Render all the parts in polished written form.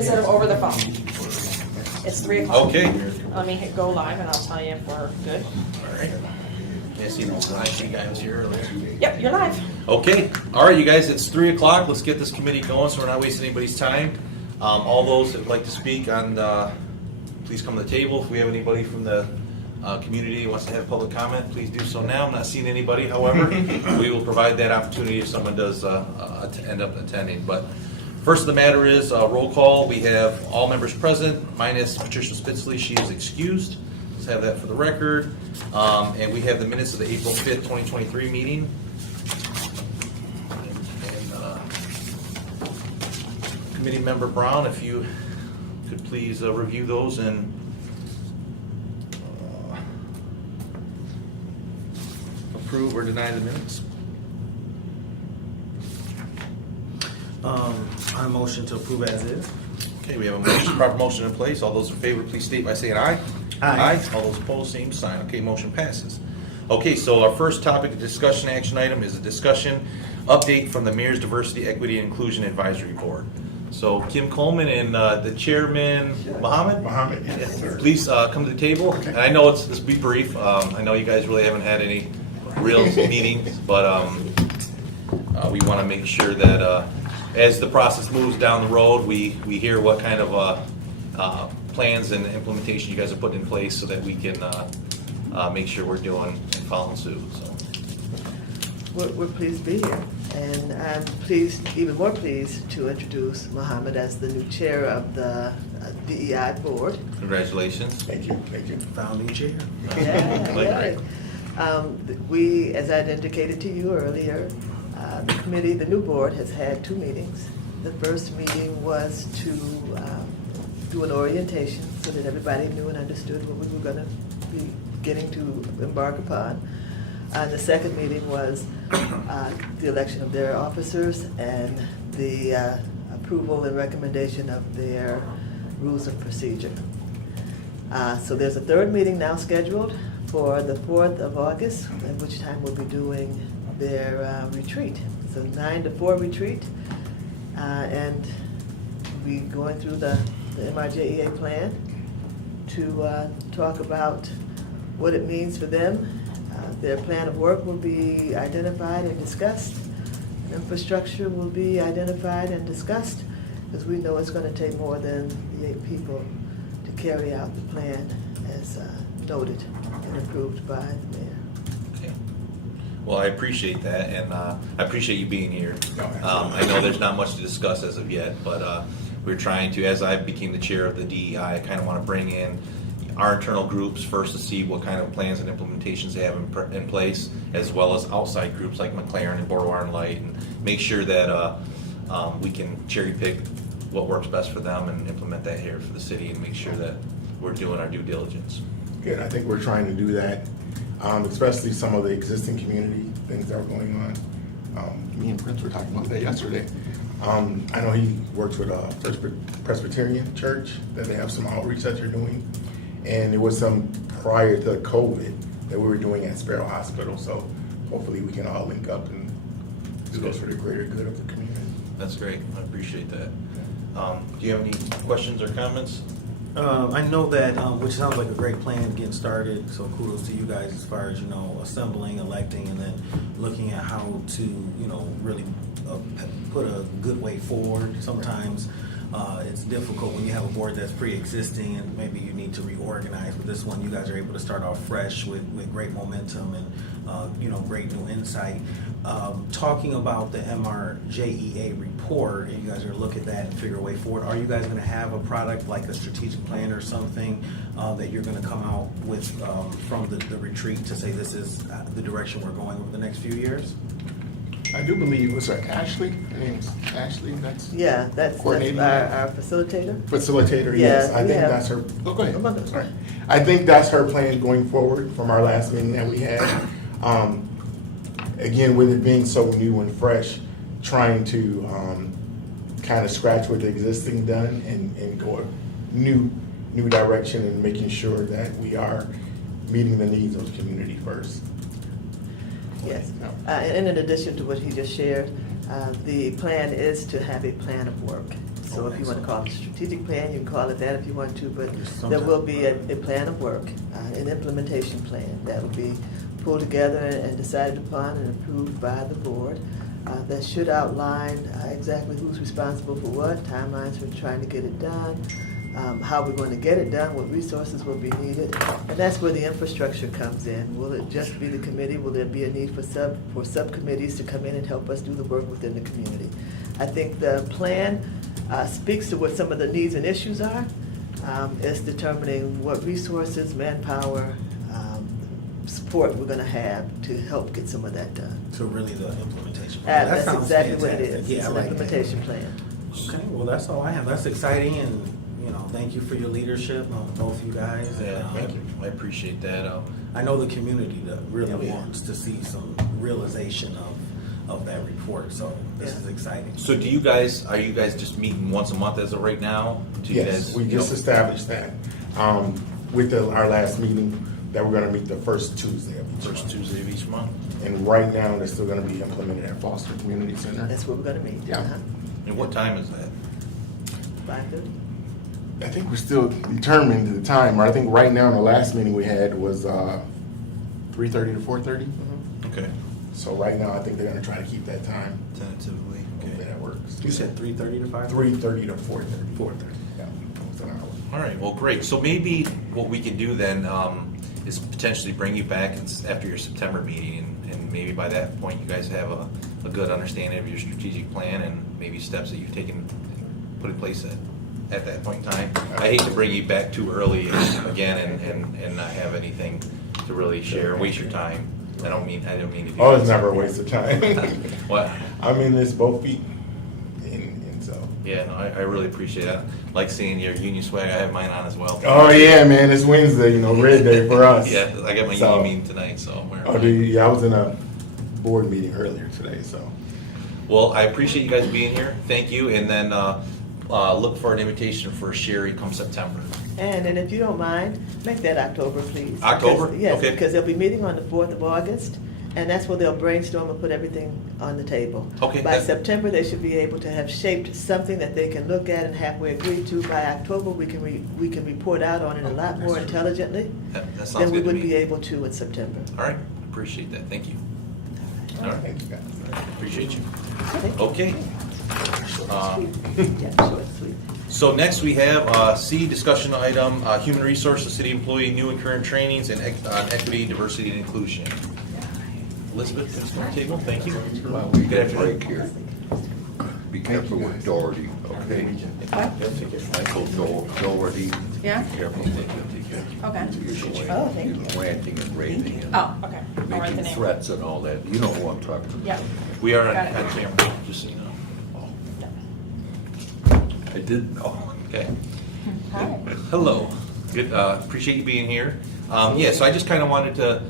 instead of over the phone. It's 3 o'clock. Okay. Let me hit go live and I'll tell you if we're good. All right. Yes, I see you guys here earlier. Yep, you're live. Okay, all right, you guys, it's 3 o'clock. Let's get this committee going so we're not wasting anybody's time. All those that would like to speak on, please come to the table. If we have anybody from the community who wants to have public comment, please do so now. I'm not seeing anybody, however. We will provide that opportunity if someone does end up attending. But first of the matter is roll call. We have all members present, minus Patricia Spitzley. She is excused. Let's have that for the record. And we have the minutes of the April 5th, 2023 meeting. Committee Member Brown, if you could please review those and approve or deny the minutes. I motion to approve as is. Okay, we have a motion, proper motion in place. All those in favor, please state by saying aye. Aye. All those opposed, same sign. Okay, motion passes. Okay, so our first topic, discussion action item, is a discussion update from the Mayor's Diversity, Equity, and Inclusion Advisory Board. So Kim Coleman and the chairman, Mohammed, yes, sir. please come to the table. And I know this will be brief. I know you guys really haven't had any real meetings, but we want to make sure that as the process moves down the road, we hear what kind of plans and implementation you guys are putting in place so that we can make sure we're doing and following suit. So. We're pleased to be here, and I'm pleased, even more pleased, to introduce Mohammed as the new chair of the DEI board. Congratulations. Thank you, thank you. Founding chair. Yeah. We, as I'd indicated to you earlier, the committee, the new board, has had 2 meetings. The first meeting was to do an orientation so that everybody knew and understood what we were going to be getting to embark upon. The second meeting was the election of their officers and the approval and recommendation of their rules of procedure. So there's a third meeting now scheduled for the 4th of August, at which time we'll be doing their retreat. So 9 to 4 retreat, and we'll be going through the MRJEA plan to talk about what it means for them. Their plan of work will be identified and discussed. Infrastructure will be identified and discussed, because we know it's going to take more than the 8 people to carry out the plan as noted and approved by the mayor. Okay. Well, I appreciate that, and I appreciate you being here. No, I know there's not much to discuss as of yet, but we're trying to, as I became the chair of the DEI, I kind of want to bring in our internal groups first to see what kind of plans and implementations they have in place, as well as outside groups like McLaren and Bordeaux and Light, and make sure that we can cherry pick what works best for them and implement that here for the city and make sure that we're doing our due diligence. Good, I think we're trying to do that, especially some of the existing community things that are going on. Me and Prince were talking about that yesterday. I know he works with First Presbyterian Church, that they have some outreach that they're doing. And there was some prior to COVID that we were doing at Sparrow Hospital, so hopefully we can all link up and do this for the greater good of the community. That's great. I appreciate that. Do you have any questions or comments? I know that, which sounds like a great plan getting started, so kudos to you guys as far as, assembling, electing, and then looking at how to, really put a good way forward. Sometimes it's difficult when you have a board that's pre-existing and maybe you need to reorganize. With this one, you guys are able to start off fresh with great momentum and great new insight. Talking about the MRJEA report, and you guys are going to look at that and figure a way forward. Are you guys going to have a product like a strategic plan or something that you're going to come out with from the retreat to say this is the direction we're going over the next few years? I do believe, was that Ashley? Her name's Ashley, that's That's coordinating our facilitator. facilitator, Yeah, yes. I we think have- that's her. Oh, go ahead. Oh, my Sorry. I think that's her plan going forward from our last meeting that we had. Again, with it being so new and fresh, trying to kind of scratch what the existing done and go a new direction and making sure that we are meeting the needs of the community first. Yes. And in addition to what he just shared, the plan is to have a plan of work So if you want to call it a strategic plan, you can call it that if you want to, but Some there type will of be a plan of work, an implementation plan that will be pulled together and decided upon and approved by the board. That should outline exactly who's responsible for what, timelines for trying to get it done, how we're going to get it done, what resources will be needed, and that's where the infrastructure comes in. Will it just be the committee? Will there be a need for subcommittees to come in and help us do the work within the community? I think the plan speaks to what some of the needs and issues are. It's determining what resources, manpower, support we're going to have to help get some of that done. So really the implementation. That That's sounds exactly what it fantastic. is. Yeah, It's I an like that. implementation plan. Okay, well, that's all I have. That's exciting, and, thank you for your leadership, both you guys. Yeah, thank you. I appreciate that. I know the community that really Yeah. wants to see some realization of that report, so this is exciting. So are you guys just meeting once a month as of right now? Do you Yes, guys, we just established that with our last meeting, that we're gonna meet the first Tuesday of each First month. Tuesday of each month? And right now, they're still gonna be implemented at Foster Community Center. That's where we're going to meet. Yeah. And what time is that? 5:30. I think we're still determined the time, or I think right now, in the last meeting we had was 3:30 to 4:30. Okay. So right now, I think they're gonna try to keep that time. Tentatively, Hopefully that works. You said 3:30 to 5? 3:30 to 4:30. 4:30. Yeah, almost an hour. All right, well, great. So maybe what we can do then is potentially bring you back after your September meeting, and maybe by that point, you guys have a good understanding of your strategic plan and maybe steps that you've taken, and put in place at that point in time. I hate to bring you back too early again and not have anything to really share, waste your time. I don't mean to do Oh, it's that. never a waste of time. What? I mean, it's both feet, and so. Yeah, no, I really appreciate that. Like seeing your union swag. I have mine on as well. Oh yeah, man, it's Wednesday, red day for us. Yeah, I got my So- union meeting tonight, so I'm wearing Oh, mine. do you? Yeah, I was in a board meeting earlier today, so. Well, I appreciate you guys being here. Thank you, and then look for an invitation for Sherry come September. And if you don't mind, make that October, please. October? Because- Yes, Okay. because they'll be meeting on the 4th of August, and that's where they'll brainstorm and put everything on the table. Okay, By that- September, they should be able to have shaped something that they can look at and halfway agree to. By October, we can report out on it a lot more intelligently That sounds than we good to would be me. able to in September. All right, appreciate that. Thank you. All right, Thank you, guys. appreciate you. Thank you. Okay. Uh, Yeah, short, sweet. So next we have C, discussion item, human resources, city employee, new and current trainings and on equity, diversity, and inclusion. Elizabeth, please come to the table. Thank you. While we Good get a afternoon. break here, be careful with Doherty, okay? Michael Doherty. Yeah? Be careful with it. Okay. You're going, Oh, thank you. you're ranting and raving and Oh, okay. I'll write the making name. threats and all that. You know who I'm talking about. Yeah. We are on Got it. camera, just so you know. I didn't know. Okay. Hi. Hello. Good. Appreciate you being here. Yeah. So I just kind of wanted to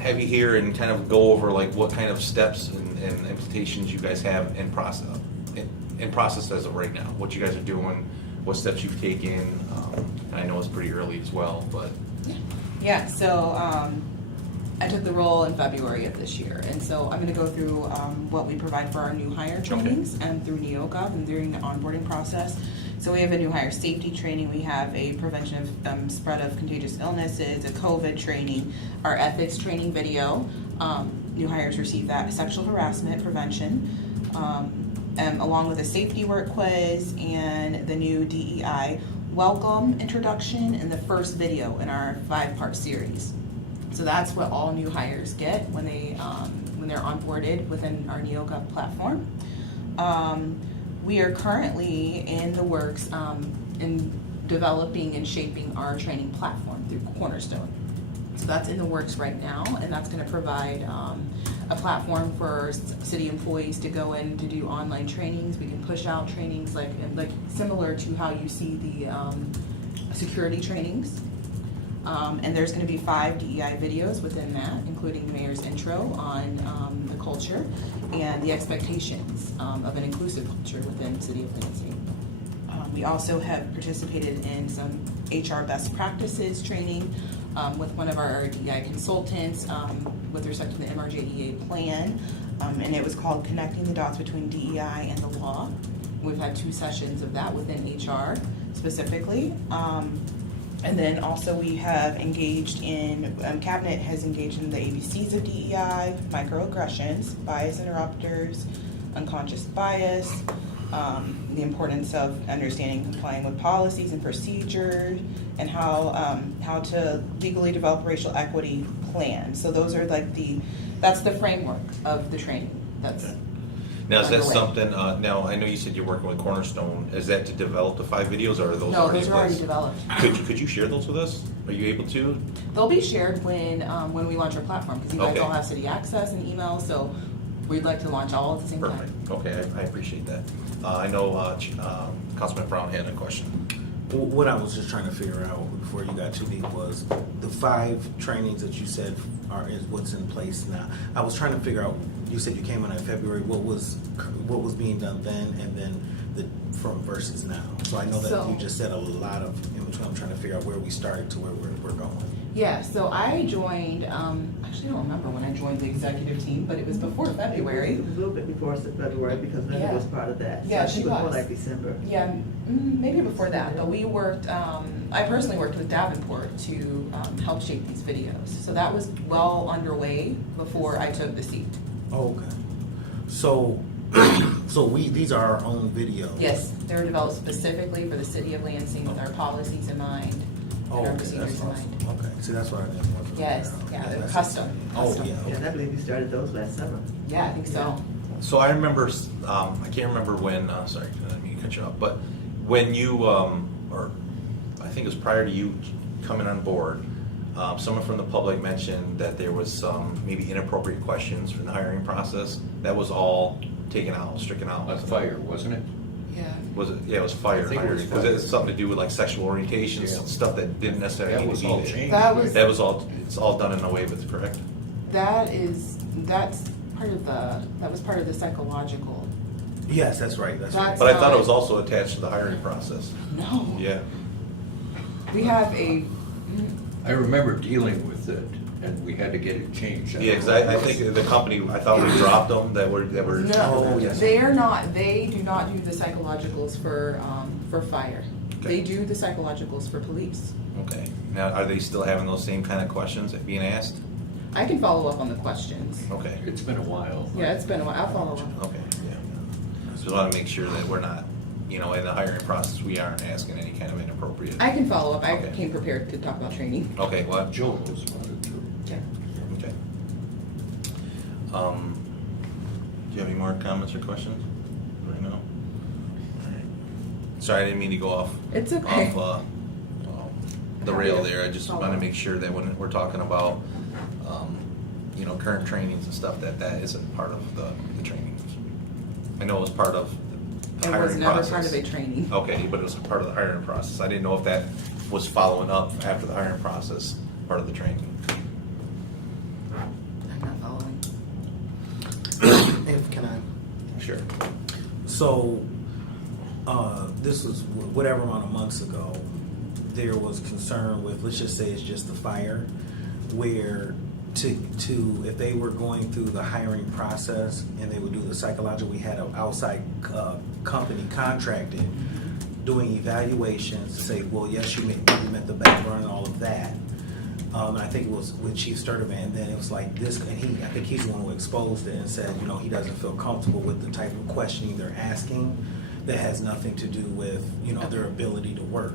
have you here and kind of go over like what kind of steps and implementations you guys have in process as of right now. What you guys are doing, what steps you've taken. I know it's pretty early as well, but Yeah, so I took the role in February of this year, and so I'm going to go through what we provide for our new hire trainings and through NeoGov and during the onboarding process. So we have a new hire safety training, we have a prevention of spread of contagious illnesses, a COVID training, our ethics training video. New hires receive that sexual harassment prevention, along with a safety work quiz and the new DEI welcome introduction and the first video in our 5-part series. So that's what all new hires get when they're onboarded within our NeoGov platform. We are currently in the works in developing and shaping our training platform through Cornerstone. So that's in the works right now, and that's going to provide a platform for city employees to go in to do online trainings. We can push out trainings like similar to how you see the security trainings. And there's going to be 5 DEI videos within that, including the mayor's intro on the culture and the expectations of an inclusive culture within the city of Lansing. We also have participated in some HR best practices training with one of our DEI consultants with respect to the MRJEA plan, and it was called Connecting the Dots Between DEI and the Law. We've had 2 sessions of that within HR specifically. And then also we have engaged in, Cabinet has engaged in the ABCs of DEI, microaggressions, bias interrupters, unconscious bias, the importance of understanding and complying with policies and procedures, and how to legally develop a racial equity plan. So those are like that's the framework of the training. That's Now, is that underway. something, now, I know you said you're working with Cornerstone, is that to develop the 5 videos, or are those No, already those in are already place? developed. Could you share those with us? Are you able to? They'll be shared when we launch our platform, because you guys Okay. all have city access and email, so we'd like to launch all at the same time. Perfect, okay, I appreciate that. I know Councilman Brown had a question. What I was just trying to figure out before you got too deep was the 5 trainings that you said is what's in place now. I was trying to figure out. You said you came in February. What was being done then, and then from versus now. So I know that So- you just said a lot of in between. I'm trying to figure out where we started to where we're going. Yeah, so I joined, actually I don't remember when I joined the executive team, but it was before It February. was a little bit before February because Linda Yeah. was part of that. Yeah, So she it was more was. like December. Yeah, maybe before that, but we worked, I personally worked with Davenport to help shape these videos. So that was well underway before I took the seat. Oh, okay. So, these are our own videos. Yes, they were developed specifically for the city of Lansing with our policies in mind Oh, and our okay. procedures That's in awesome. mind. Okay. See, that's what I didn't want to Yes, figure out. yeah, they're that's custom, exciting. Oh, custom. yeah. And I Okay. believe you started those last summer. Yeah, I think so. So I remember, I can't remember when, sorry, I didn't mean to cut you off, but when you, or I think it was prior to you coming on board, someone from the public mentioned that there was some maybe inappropriate questions from the hiring process. That was all taken out, stricken out. On fire, wasn't it? Yeah. Was it? Yeah, it was fire. I think it was Because fire. it's something to do with like sexual orientation, Yeah. stuff that didn't necessarily That need was to be all there. changed. That was- That was all, it's all done in a way with, correct? That's that was part of the psychological. Yes, that's right. That's right. That's- But I thought it was also attached to the hiring process. No. Yeah. We have a, I remember dealing with it, and we had to get it changed. Yeah, because I think the company, I thought we dropped them that were. no, Oh, yes. they do not do the psychologicals for fire. Okay. They do the psychologicals for police. Okay. Now, are they still having those same kind of questions being asked? I can follow up on the questions. Okay. It's been a while. Yeah, it's been a while. I'll follow up. Okay, yeah. Just want to make sure that we're not, in the hiring process, we aren't asking any kind of inappropriate. I can follow up. I Okay. came prepared to talk about training. Okay, well, Joe knows about it too. Yeah. okay. Do you have any more comments or questions right now? Sorry, I didn't mean to go off. It's okay. Off, the rail there. I just want to make sure that when we're talking about, current trainings and stuff, that isn't part of the trainings. I know it was part of the It hiring was never process. part of a training. Okay, but it was part of the hiring process. I didn't know if that was following up after the hiring process, part of the training. I'm not following. And can I? Sure. So, this was whatever amount of months ago, there was concern with, let's just say it's just the fire, where if they were going through the hiring process and they would do the psychological, we had an outside company contracted doing evaluations to say, well, yes, you met the background and all of that. And I think it was with Chief Sturtevant, and then it was like this, and I think he's the one who exposed it and said, he doesn't feel comfortable with the type of questioning they're asking that has nothing to do with, their ability to work.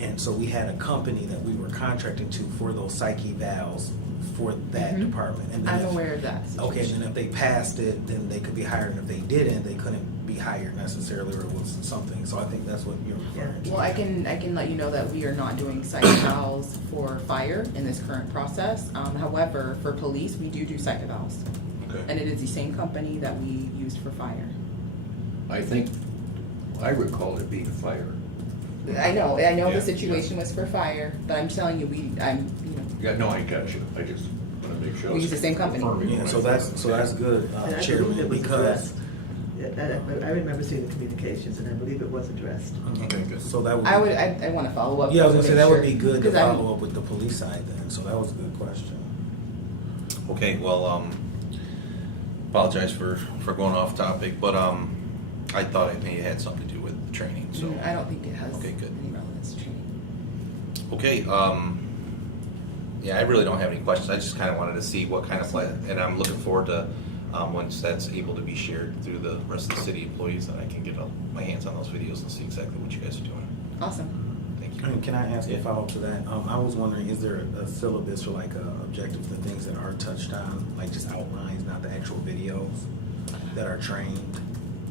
And so we had a company that we were contracting to for those psych evals for that department. And then I'm if- aware of that situation. Okay, and then if they passed it, then they could be hired, and if they didn't, they couldn't be hired necessarily, or it was something. So I think that's what you're referring to. Well, I can let you know that we are not doing psych evals for fire in this current process. However, for police, we do psych evals. Okay. And it is the same company that we used for fire. I think, I recall it being fire. I know Yeah. the situation was for fire, but I'm telling you, Yeah, no, I got you. I just want to make sure. We use the same company. Yeah, so that's good, And I believe Chairman, it was because. addressed. Yeah, I remember seeing the communications, and I believe it was addressed. Okay, good. So that would. I want to follow up. Yeah, I was gonna say that would be make good to sure, 'cause I'm- follow up with the police side then. So that was a good question. Okay, well, apologize for going off topic, but I thought it may have had something to do with training, so. I don't think it has Okay, good. any relevance to training. Okay, yeah, I really don't have any questions. I just kind of wanted to see what kind of plan, and I'm looking forward to, once that's able to be shared through the rest of the city employees, that I can get my hands on those videos and see exactly what you guys are doing. Awesome. Thank I mean, you. can I ask a Yeah. follow-up to that? I was wondering, is there a syllabus or like objectives, the things that are touched on, like just outlines, not the actual videos that are trained?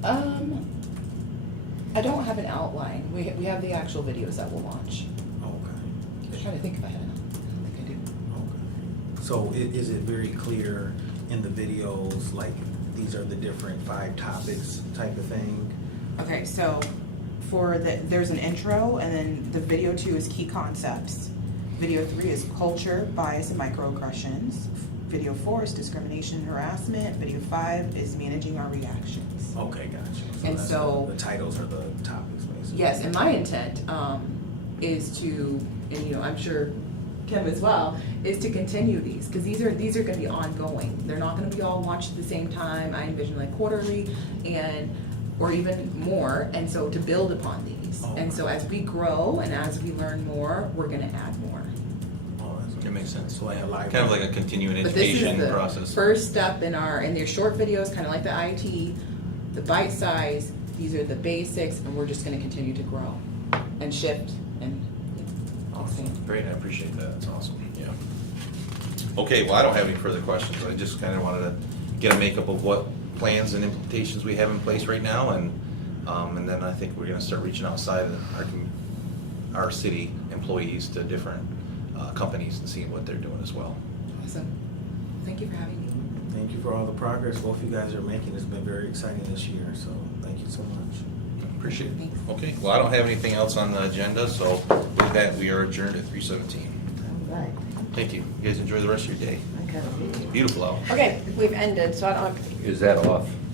I don't have an outline. We have the actual videos that we'll launch. Okay. I'm trying to think if I have an outline. I don't think I do. Okay. So is it very clear in the videos, like these are the different 5 topics type of thing? Okay, so there's an intro, and then the video 2 is key concepts. Video 3 is culture, bias, and microaggressions. Video 4 is discrimination and harassment. Video 5 is managing our reactions. Okay, gotcha. And that's so- the titles are the topics, basically. Yes, and my intent is to, and I'm sure Kim as well, is to continue these, because these are going to be ongoing. They're not going to be all launched at the same time. I envision like quarterly or even more, and so to build upon these. Oh, And so as we grow and as we learn more, we're going to add more. Oh, that's It makes sense. So like a live. Kind of like a continuing But this is education the process. first step in their short videos, kind of like the IIT, the bite size. These are the basics, and we're just going to continue to grow and shift and expand. Great, I appreciate that. That's awesome. Yeah. Okay, well, I don't have any further questions. I just kind of wanted to get a makeup of what plans and implementations we have in place right now, and then I think we're going to start reaching outside of our city employees to different companies and seeing what they're doing as well. Awesome. Thank you for having me. Thank you for all the progress both you guys are making. It's been very exciting this year, so thank you so much. Appreciate it. Thanks. Okay, well, I don't have anything else on the agenda, so with that, we are adjourned at 3:17. All right. Thank you. You guys enjoy the rest of your day. I kind of need you. Beautiful out. Okay, we've ended, so I don't have Is that off?